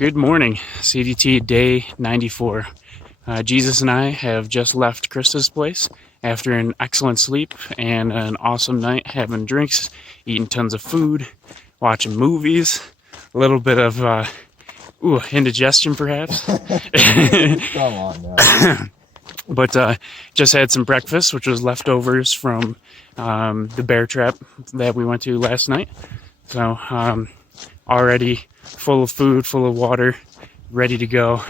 Good morning, CDT day 94. Jesus and I have just left Krista's place after an excellent sleep and an awesome night having drinks, eating tons of food, watching movies, a little bit of indigestion perhaps. Come on now. But just had some breakfast, which was leftovers from the bear trap that we went to last night. So already full of food, full of water, ready to go.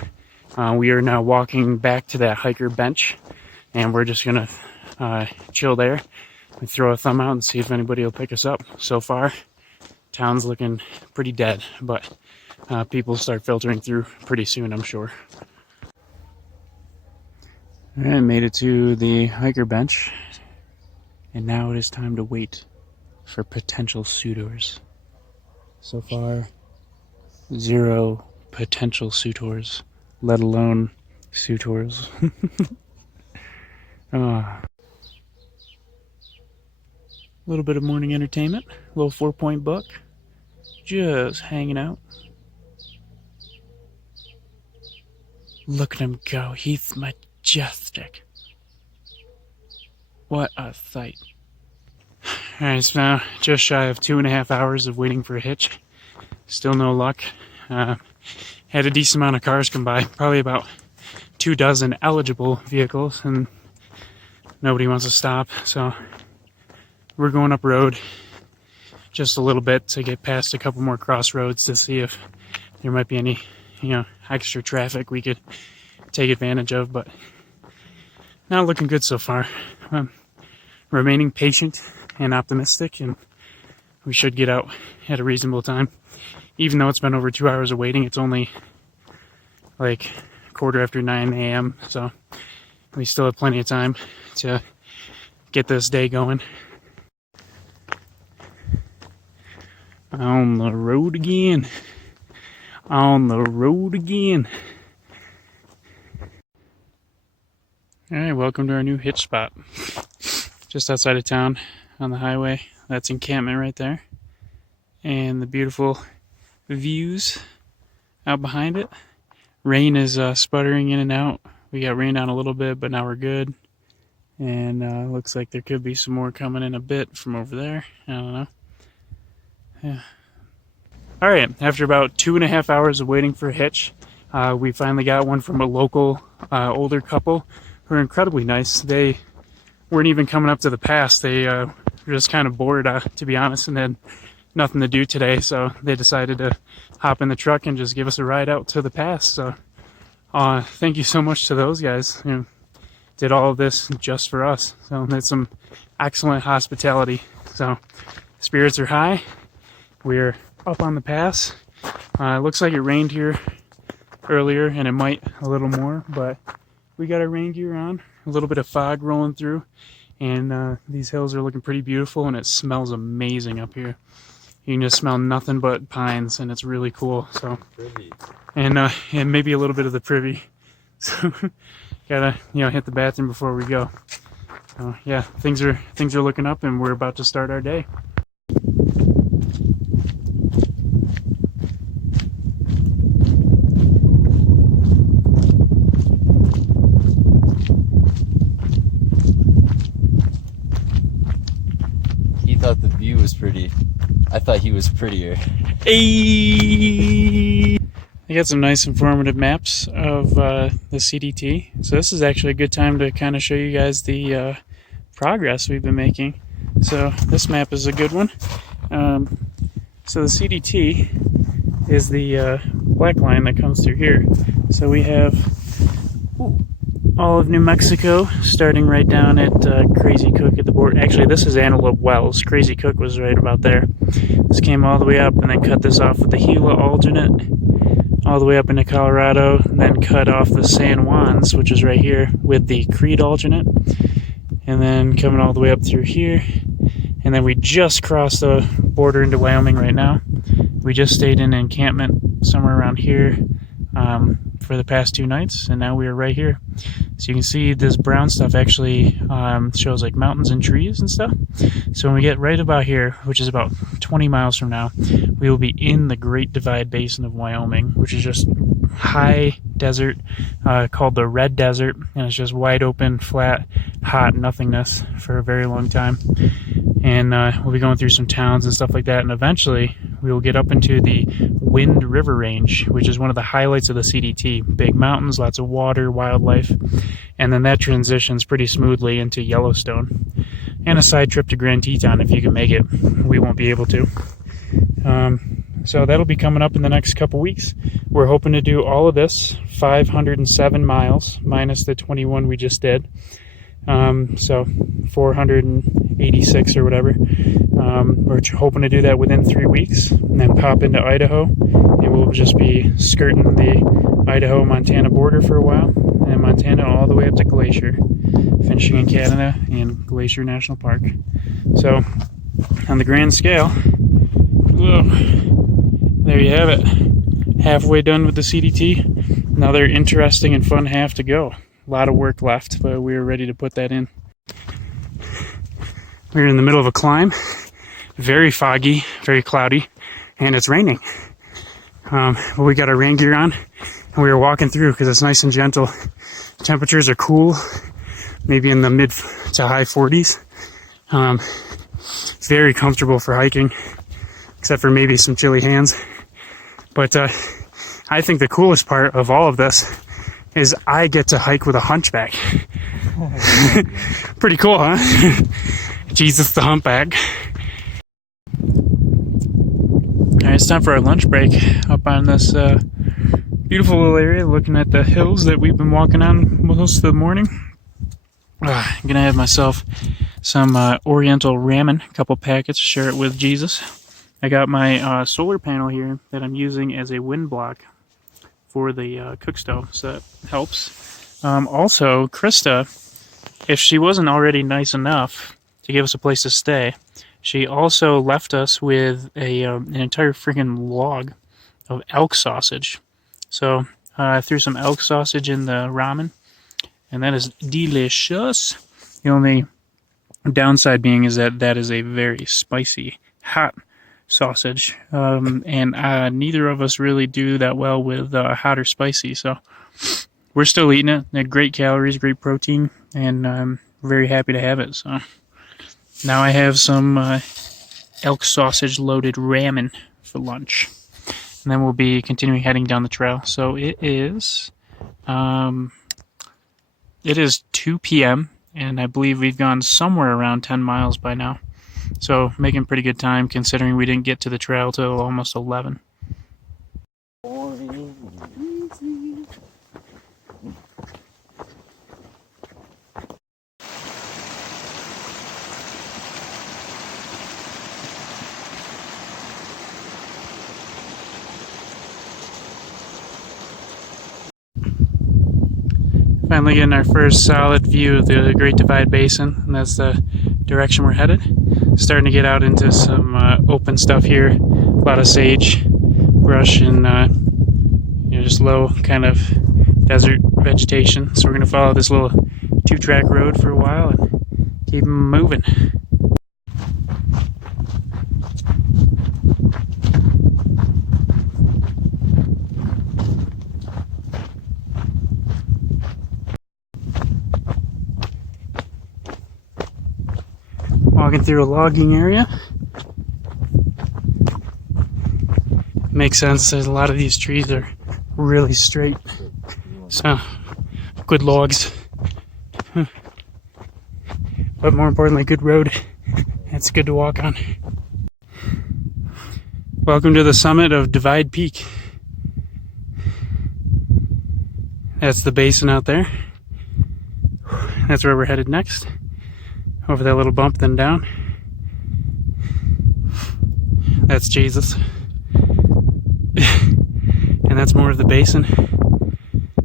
We are now walking back to that hiker bench, and we're just gonna chill there and throw a thumb out and see if anybody will pick us up. So far, town's looking pretty dead, but people start filtering through pretty soon, I'm sure. All right, made it to the hiker bench, and now it is time to wait for potential suitors. So far, 0 potential suitors, let alone suitors. A little bit of morning entertainment, a little 4-point buck, just hanging out. Look at him go, he's majestic. What a sight. Alright, so now just shy of 2.5 hours of waiting for a hitch. Still no luck. Had a decent amount of cars come by, probably about 24 eligible vehicles, and nobody wants to stop. So we're going up road just a little bit to get past a couple more crossroads to see if there might be any, extra traffic we could take advantage of, but not looking good so far. Remaining patient and optimistic, and we should get out at a reasonable time. Even though it's been over 2 hours of waiting, it's only like 9:15 a.m. So we still have plenty of time to get this day going. On the road again. On the road again. Alright, welcome to our new hitch spot. Just outside of town on the highway. That's encampment right there. And the beautiful views out behind it. Rain is sputtering in and out. We got rained on a little bit, but now we're good. And looks like there could be some more coming in a bit from over there. I don't know. Yeah. Alright, after about 2.5 hours of waiting for a hitch, we finally got one from a local older couple who are incredibly nice. They weren't even coming up to the pass. They were just kind of bored, to be honest, and had nothing to do today, so they decided to hop in the truck and just give us a ride out to the pass. So thank you so much to those guys who did all of this just for us. So that's some excellent hospitality. So spirits are high. We're up on the pass. It looks like it rained here earlier, and it might a little more, but we got our rain gear on, a little bit of fog rolling through, and these hills are looking pretty beautiful, and it smells amazing up here. You can just smell nothing but pines, and it's really cool. So, and maybe a little bit of the privy. So, gotta hit the bathroom before we go. So, yeah, things are looking up, and we're about to start our day. He thought the view was pretty. I thought he was prettier. Hey! I got some nice informative maps of the CDT. So this is actually a good time to kind of show you guys the progress we've been making. So this map is a good one. So the CDT is the black line that comes through here. So we have all of New Mexico, starting right down at Crazy Cook at the border. Actually, this is Antelope Wells. Crazy Cook was right about there. This came all the way up and then cut this off with the Gila alternate, all the way up into Colorado, and then cut off the San Juans, which is right here, with the Creed alternate, and then coming all the way up through here. And then we just crossed the border into Wyoming right now. We just stayed in encampment somewhere around here. for the past 2 nights, and now we are right here. So you can see this brown stuff actually shows like mountains and trees and stuff. So when we get right about here, which is about 20 miles from now, we will be in the Great Divide Basin of Wyoming, which is just high desert called the Red Desert, and it's just wide open, flat, hot nothingness for a very long time. And we'll be going through some towns and stuff like that, and eventually we will get up into the Wind River Range, which is one of the highlights of the CDT. Big mountains, lots of water, wildlife, and then that transitions pretty smoothly into Yellowstone. And a side trip to Grand Teton if you can make it. We won't be able to. So that'll be coming up in the next couple weeks. We're hoping to do all of this, 507 miles, minus the 21 we just did. So 486 or whatever. We're hoping to do that within 3 weeks, and then pop into Idaho, and we'll just be skirting the Idaho-Montana border for a while, and Montana all the way up to Glacier, finishing in Canada and Glacier National Park. So, on the grand scale, whoa, there you have it. Halfway done with the CDT. Another interesting and fun half to go. A lot of work left, but we're ready to put that in. We're in the middle of a climb. Very foggy, very cloudy, and it's raining. But we got our rain gear on, and we were walking through because it's nice and gentle. Temperatures are cool, maybe in the mid to high 40s. Very comfortable for hiking, except for maybe some chilly hands. But I think the coolest part of all of this is I get to hike with a hunchback. Pretty cool, huh? Jesus the humpback. Alright, it's time for our lunch break up on this beautiful little area, looking at the hills that we've been walking on most of the morning. I'm gonna have myself some Oriental ramen, a couple packets, share it with Jesus. I got my solar panel here that I'm using as a wind block for the cook stove, so that helps. Also, Krista, if she wasn't already nice enough to give us a place to stay, she also left us with an entire freaking log of elk sausage. So I threw some elk sausage in the ramen, and that is delicious. The only downside being is that that is a very spicy, hot sausage, and neither of us really do that well with hot or spicy, so we're still eating it. They had great calories, great protein, and I'm very happy to have it. So now I have some elk sausage loaded ramen for lunch, and then we'll be continuing heading down the trail. So it is 2 p.m. and I believe we've gone somewhere around 10 miles by now. So making pretty good time considering we didn't get to the trail till almost 11. Finally getting our first solid view of the Great Divide Basin, and that's the direction we're headed. Starting to get out into some open stuff here, a lot of sage brush and just low kind of desert vegetation. So we're going to follow this little 2-track road for a while and keep moving. Walking through a logging area. Makes sense, there's a lot of these trees are really straight. So, good logs. But more importantly, good road. It's good to walk on. Welcome to the summit of Divide Peak. That's the basin out there. That's where we're headed next. Over that little bump, then down. That's Jesus. And that's more of the basin.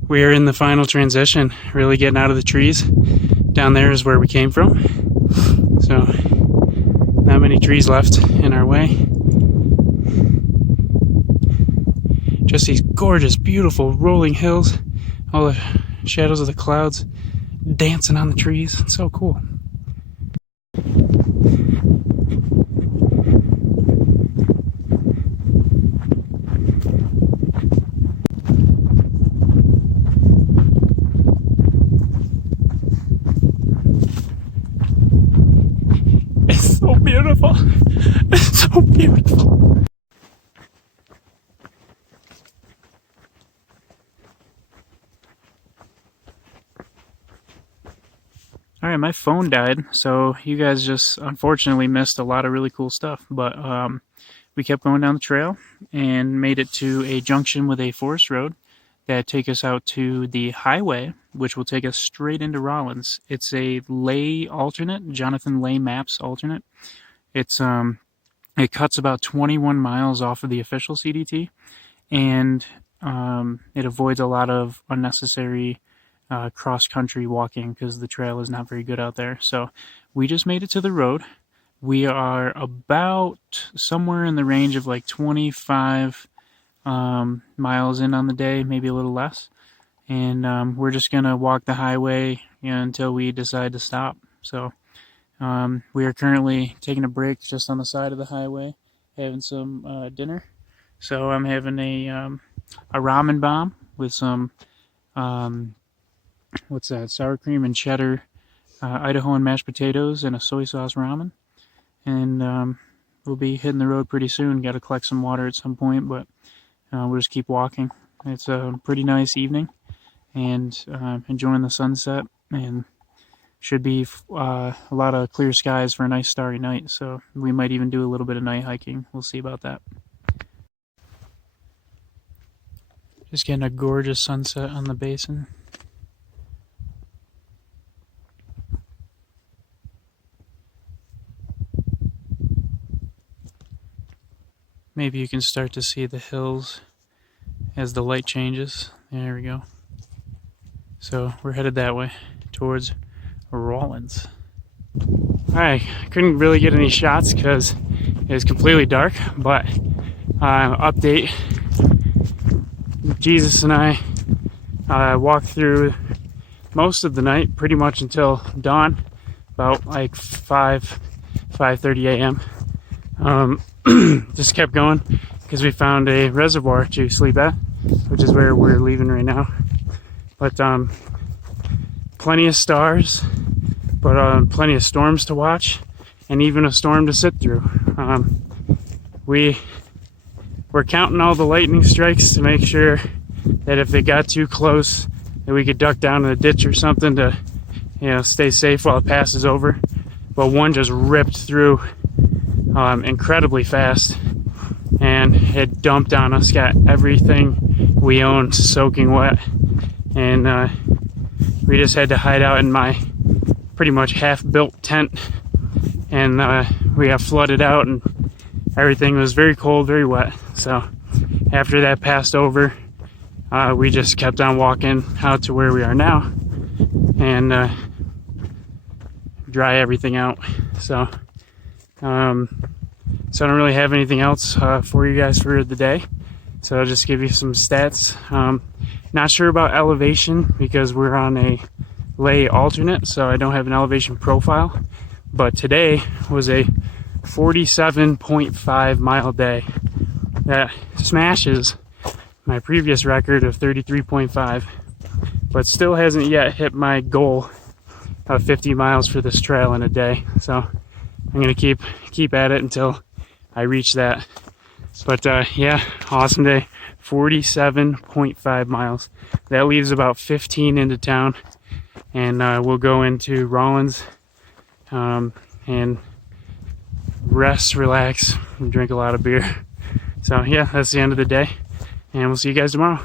We are in the final transition, really getting out of the trees. Down there is where we came from. So, not many trees left in our way. Just these gorgeous, beautiful rolling hills, all the shadows of the clouds dancing on the trees. It's so cool. It's so beautiful. It's so beautiful. Alright, my phone died, so you guys just unfortunately missed a lot of really cool stuff. But we kept going down the trail and made it to a junction with a forest road that take us out to the highway, which will take us straight into Rawlins. It's a Lay alternate, Jonathan Lay Maps alternate. It's it cuts about 21 miles off of the official CDT, and it avoids a lot of unnecessary cross-country walking because the trail is not very good out there. So we just made it to the road. We are about somewhere in the range of like 25 miles in on the day, maybe a little less. And we're just going to walk the highway until we decide to stop. So we are currently taking a break just on the side of the highway, having some dinner. So I'm having a ramen bomb with some what's that? Sour cream and cheddar, Idahoan mashed potatoes, and a soy sauce ramen. And we'll be hitting the road pretty soon. Got to collect some water at some point, but we'll just keep walking. It's a pretty nice evening, and enjoying the sunset, and should be a lot of clear skies for a nice starry night. So we might even do a little bit of night hiking. We'll see about that. Just getting a gorgeous sunset on the basin. Maybe you can start to see the hills as the light changes. There we go. So we're headed that way, towards Rawlins. Alright, I couldn't really get any shots because it was completely dark, but update. Jeezus and I walked through most of the night, pretty much until dawn, about like 5:30 a.m. Just kept going because we found a reservoir to sleep at, which is where we're leaving right now. But plenty of stars, but plenty of storms to watch, and even a storm to sit through. We're counting all the lightning strikes to make sure that if they got too close, that we could duck down in a ditch or something to, stay safe while it passes over. But one just ripped through incredibly fast, and it dumped on us, got everything we owned soaking wet, and we just had to hide out in my pretty much half-built tent, and we got flooded out, and everything was very cold, very wet. So after that passed over, we just kept on walking out to where we are now and dry everything out. So I don't really have anything else for you guys for the day. So I'll just give you some stats. Not sure about elevation because we're on a Lay alternate, so I don't have an elevation profile. But today was a 47.5 mile day. That smashes my previous record of 33.5, but still hasn't yet hit my goal of 50 miles for this trail in a day. So I'm gonna keep at it until I reach that. But yeah, awesome day. 47.5 miles. That leaves about 15 into town, and we'll go into Rawlins and rest, relax, and drink a lot of beer. So yeah, that's the end of the day, and we'll see you guys tomorrow.